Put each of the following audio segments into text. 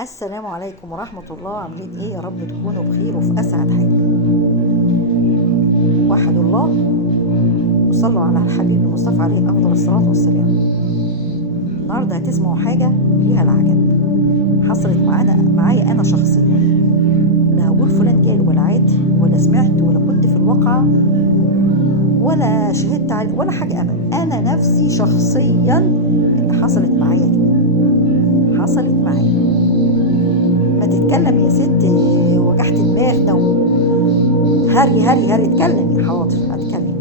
السلام عليكم ورحمة الله. عاملين ايه؟ يا رب تكونوا بخير وفي اسعد حال. وحدوا الله وصلوا على الحبيب المصطفى عليه افضل الصلاة والسلام. النهارده هتسمعوا حاجة فيها العجب حصلت معايا انا شخصيا. لا هقول فلان قال ولا عاد ولا سمعت ولا كنت في الواقعة ولا شهدت عليه ولا حاجة ابدا. انا نفسي شخصيا اللي حصلت معايا كده حصلت معايا. ما تتكلم يا ست، وجعت دماغنا هري اتكلم. يا حاضر هتكلم،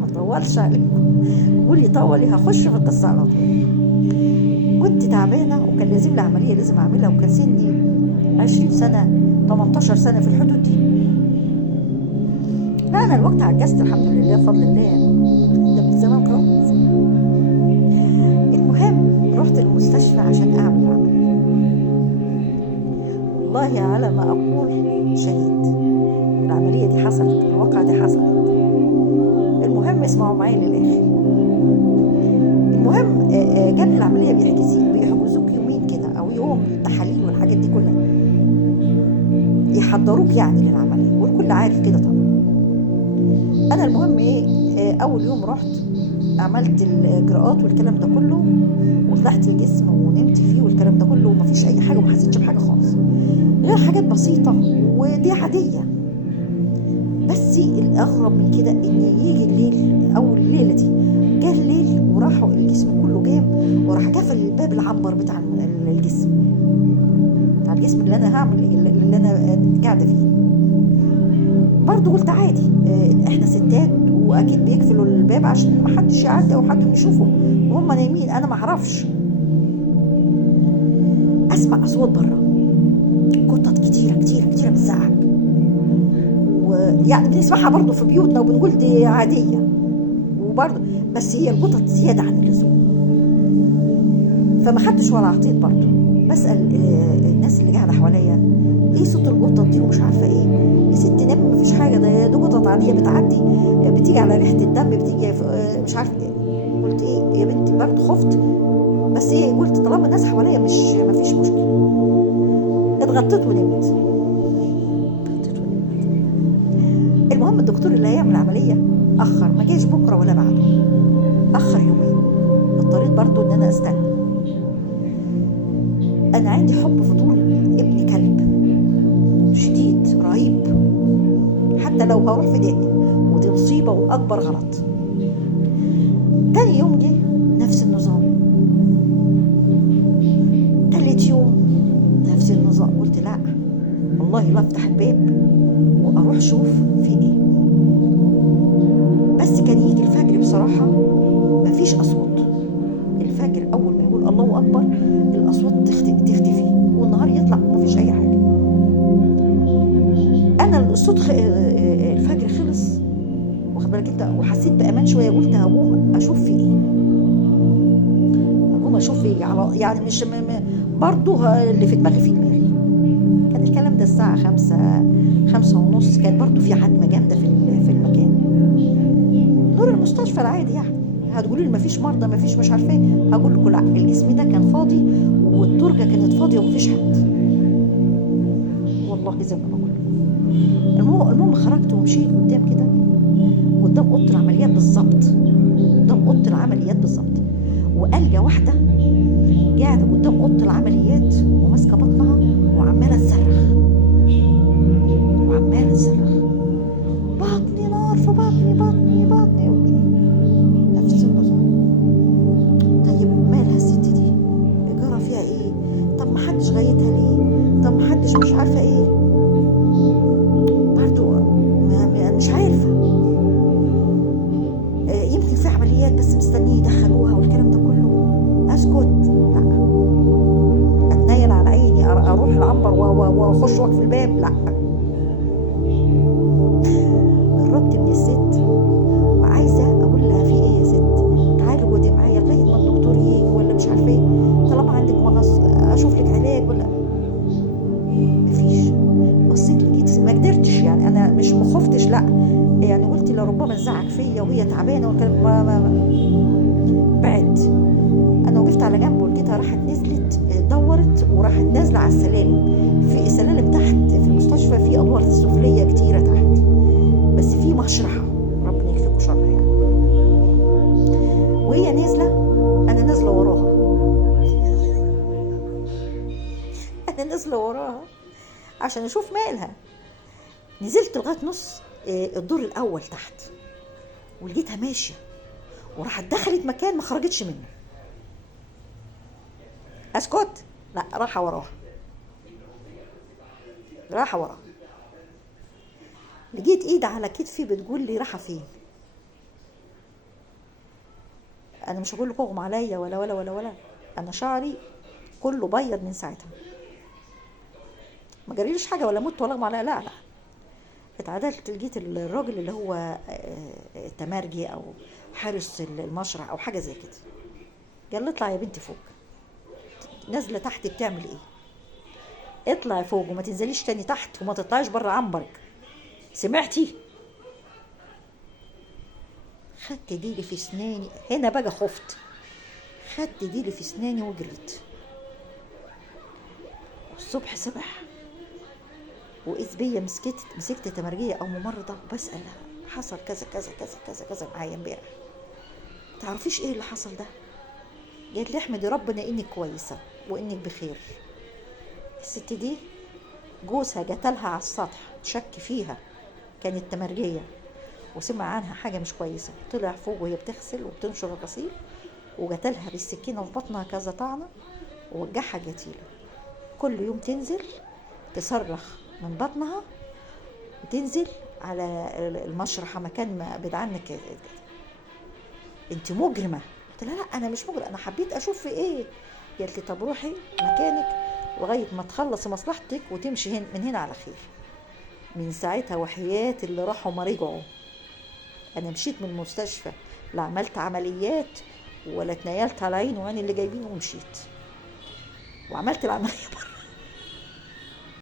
ما تطولش عليكم. قولي طولي هخش في القصه على طول. كنت تعبانه وكان لازم لي عمليه لازم اعملها، وكان سني 20 سنه 18 سنه في الحدود دي. لا انا الوقت عجزت الحمد لله بفضل الله، ده من زمان خالص. المهم رحت المستشفى عشان اعمل العمليه. والله على ما أقول شهيد، العملية دي حصلت، الواقعة دي حصلت. المهم اسمعوا معايا للآخر. المهم جت العملية بيحجزوك يومين كده أو يوم للتحاليل والحاجات دي كلها، يحضروك يعني للعملية، والكل عارف كده طبعا. أنا المهم أول يوم رحت عملت الإجراءات والكلام ده كله، وطلعت الجسم ونمت فيه والكلام ده كله، ومفيش أي حاجة وما حسيتش بحاجة خالص غير حاجات بسيطة ودي عادية. بس الأغرب من كده إن يجي الليل أو الليلة دي جه الليل وراحوا الجسم كله جام وراح قفل الباب العنبر بتاع الجسم اللي أنا هعمل اللي أنا قاعدة فيه. برضو قلت عادي، إحنا ستات وأكيد بيقفلوا الباب عشان محدش يعدي أو حد يشوفه وهم نايمين. أنا معرفش. أسمع أصوات بره، قطط كتيرة بتزعق، ويعني بنسمعها برضو في بيوتنا وبنقول دي عادية، وبرضو بس هي القطط زيادة عن اللزوم. فما خدتش ولا عطيت. برضو بسأل الناس اللي قاعدة حواليا ايه صوت القطط دي ومش عارفة ايه. يا ست نام مفيش حاجة، دي قطط عادية بتعدي بتيجي على ريحة الدم بتيجي مش عارفة ايه. قلت ايه يا بنتي، برضو خفت، بس قلت طالما الناس حواليا مفيش مشكلة. اتغطيت ونمت. المهم الدكتور اللي هيعمل العملية أخر، ما جاش بكرة ولا بعده، أخر يومين. اضطريت برضو إن أنا أستنى. أنا عندي حب فضول ابن كلب شديد رهيب، حتى لو هروح في داهية، ودي مصيبة وأكبر غلط. تاني يوم جه نفس النظام، تالت يوم نفس النظام. قلت لا والله لا افتح الباب واروح اشوف في ايه. بس كان يجي الفجر بصراحة مفيش اصوات. الفجر اول ما يقول الله اكبر الاصوات تختفي والنهار يطلع مفيش اي حاجة. انا الصوت الفجر خلص، واخد بالك انت، وحسيت بامان شوية. قلت هقوم اشوف في ايه، يعني مش برضو اللي في دماغي كان الكلام ده الساعة 5:30. كان برضو في عتمة جامدة في المكان. نور المستشفى العادي يعني. هتقولوا لي مفيش مرضى مفيش مش عارفه ايه، هقول لكم لا، الجسم ده كان فاضي والدرجة كانت فاضية ومفيش حد، والله زي ما بقول. المهم خرجت ومشيت قدام كده، قدام اوضه العمليات بالظبط، وألقى واحدة قاعدة قدام اوضه العمليات وماسكه بطنها وعماله تصرخ بطني نار في بطني نفس النظام. طيب مالها الست دي، جرى فيها ايه؟ طب ما حدش غيتها ليه؟ طب ما حدش مش عارفه ايه؟ برضو مش عارفه. يمكن في عمليات بس مستنيه يدخلوها والكلام ده كله. اسكت؟ لا. اتنيل على عيني اروح العنبر واخش واقفل الباب؟ لا. قربت من الست وعايزه اقول لها في ايه يا ست، تعالي اقعدي معايا لغايه ما الدكتور يجي ولا مش عارفه ايه، طالما عندك مغص اشوف لك علاج ولا. مفيش. بصيت لقيت ما قدرتش، يعني انا مش مخفتش، لا يعني قلت لربما تزعق فيا وهي تعبانه والكلام. بعد. انا وقفت على جنب ولقيتها راحت نزلت دورت وراحت نازله على السلالم، في سلالم تحت في المستشفى، في ادوار سفليه كتيره تحت، بس في مشرحه ربنا يكفيكوا شر يعني. وهي نازله انا نازله وراها انا نازله وراها عشان اشوف مالها. نزلت لغايه نص الدور الاول تحت، ولقيتها ماشيه وراحت دخلت مكان ما خرجتش منه. اسكت؟ لا، راحه وراها. لقيت ايد على كتفي بتقول لي راحه فين. انا مش هقول لك اغمى عليا ولا ولا ولا ولا، انا شعري كله بيض من ساعتها. ما جريليش حاجه ولا مت ولا اغمى عليا، لا لا. اتعدلت، لقيت الراجل اللي هو التمرجي او حارس المشرح او حاجه زي كده، قال لي اطلع يا بنتي فوق. نازله تحت بتعمل ايه؟ اطلعي فوق وما تنزليش تاني تحت، وما تطلعيش بره عنبرك، سمعتي؟ خدت ديلي في اسناني، هنا بقى خفت، خدت ديلي في اسناني وجريت. الصبح صبح واذ بيا مسكت تمرجيه او ممرضه وبسالها حصل كذا كذا كذا كذا كذا معايا امبارح، تعرفيش ايه اللي حصل ده؟ قالت لي احمدي ربنا انك كويسه وانك بخير. الست دي جوزها جاتلها على السطح، شك فيها، كانت تمرجيه وسمع عنها حاجه مش كويسه، طلع فوق وهي بتغسل وبتنشر الغسيل وجاتلها بالسكينه في بطنها كذا طعنه ووجعها جتيله. كل يوم تنزل تصرخ من بطنها وتنزل على المشرحه مكان ما بعيد عنك. انت مجرمه. قلت لها لا انا مش مجرمه، انا حبيت اشوف في ايه. قالت لي طب روحي مكانك لغايه ما تخلصي مصلحتك وتمشي من هنا على خير. من ساعتها وحياة اللي راحوا ما رجعوا. انا مشيت من المستشفى، لا عملت عمليات ولا اتنيلت على عيني وعين اللي جايبين ومشيت، وعملت العمليه